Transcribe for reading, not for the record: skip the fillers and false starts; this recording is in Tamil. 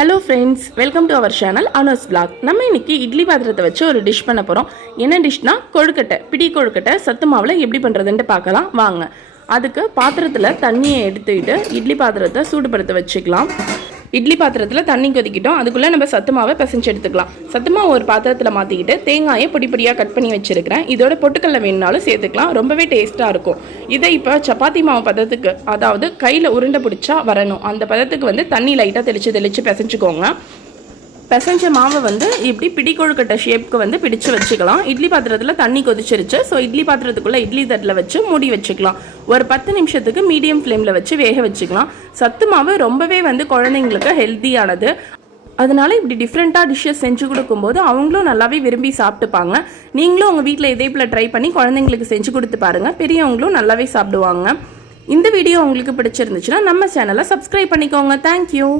Hello friends, welcome to our channel Anu's vlog. நம்ம இன்னைக்கு இட்லி பாத்திரத்தை வச்சு ஒரு டிஷ் பண்ண போகிறோம். என்ன டிஷ்னா கொழுக்கட்டை, பிடி கொழுக்கட்டை சத்து மாவில் எப்படி பண்ணுறதுன்ட்டு பார்க்கலாம் வாங்க. அதுக்கு பாத்திரத்தில் தண்ணியை எடுத்துக்கிட்டு இட்லி பாத்திரத்தை சூடுபடுத்த வச்சுக்கலாம். இட்லி பாத்திரத்தில் தண்ணி கொதிக்கிட்டோம், அதுக்குள்ளே நம்ம சத்து மாவை பிசைஞ்சு எடுத்துக்கலாம். சத்து மாவு ஒரு பாத்திரத்தில் மாற்றிக்கிட்டு தேங்காயை பொடியாக கட் பண்ணி வச்சுருக்கிறேன். இதோட பொட்டுக்கல்ல வேணுனாலும் சேர்த்துக்கலாம், ரொம்பவே டேஸ்ட்டாக இருக்கும். இதை இப்போ சப்பாத்தி மாவு பதத்துக்கு, அதாவது கையில் உருண்டை பிடிச்சா வரணும் அந்த பதத்துக்கு தண்ணி லைட்டாக தெளித்து பிசைஞ்சுக்கோங்க. பிசைஞ்ச மாவை இப்படி பிடி கொழுக்கட்டை ஷேப்புக்கு பிடிச்சு வச்சுக்கலாம். இட்லி பாத்திரத்தில் தண்ணி கொதிச்சிருச்சு. ஸோ இட்லி பாத்திரத்துக்குள்ளே இட்லி தட்டில் வச்சு மூடி வச்சுக்கலாம். ஒரு 10 நிமிஷத்துக்கு மீடியம் ஃப்ளேமில் வச்சு வேக வச்சுக்கலாம். சத்து மாவு ரொம்பவே குழந்தைங்களுக்கு ஹெல்த்தியானது. அதனால இப்படி டிஃப்ரெண்ட்டாக டிஷ்ஷஸ் செஞ்சு கொடுக்கும்போது அவங்களும் நல்லாவே விரும்பி சாப்பிட்டுப்பாங்க. நீங்களும் உங்கள் வீட்டில் இதே போல் ட்ரை பண்ணி குழந்தைங்களுக்கு செஞ்சு கொடுத்து பாருங்கள். பெரியவங்களும் நல்லாவே சாப்பிடுவாங்க. இந்த வீடியோ உங்களுக்கு பிடிச்சிருந்துச்சுன்னா நம்ம சேனலை சப்ஸ்கிரைப் பண்ணிக்கோங்க. தேங்க்யூ.